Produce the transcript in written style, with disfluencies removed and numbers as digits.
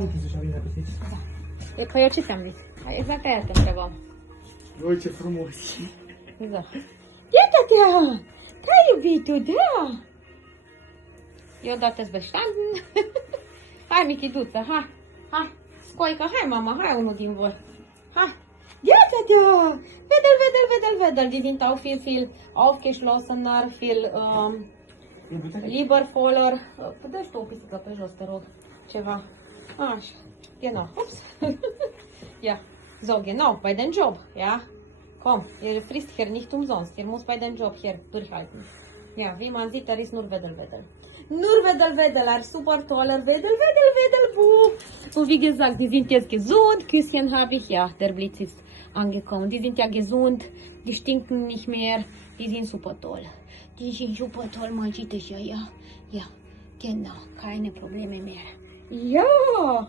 uite să-și avine pe fiți. Da. E că eu ce ți-am zis? Exact aia te întrebam. Oi, ce frumos. Da. Ia, tata! Care iubitul, da! Eu dau-te-ți beștanden. Hai, Michiduță, hai! Hai! Scoică, hai, mama, hai unul din voi. Hai! Ja, tata! Wedel, die sind auch viel aufgeschlossener, viel lieber voller. Dă-și tu o pisică pe jos, te rog. Ceva. Așa. Genau. Ups. Ja. So, genau, bei dem Job, ja. Komm, ihr frisst hier nicht umsonst. Ihr muss bei dem Job hier durchhalten. Ja, wie man sieht, ist nur Wedel. Nur Wedel, er super toller Wedel, buh. Und wie gesagt, die sind jetzt gesund. Küsschen habe ich, ja, der Blitz ist angekommen. Die sind ja gesund, die stinken nicht mehr, die sind super toll. Die sind super toll, man sieht es ja, ja. Ja, genau, keine Probleme mehr. Ja.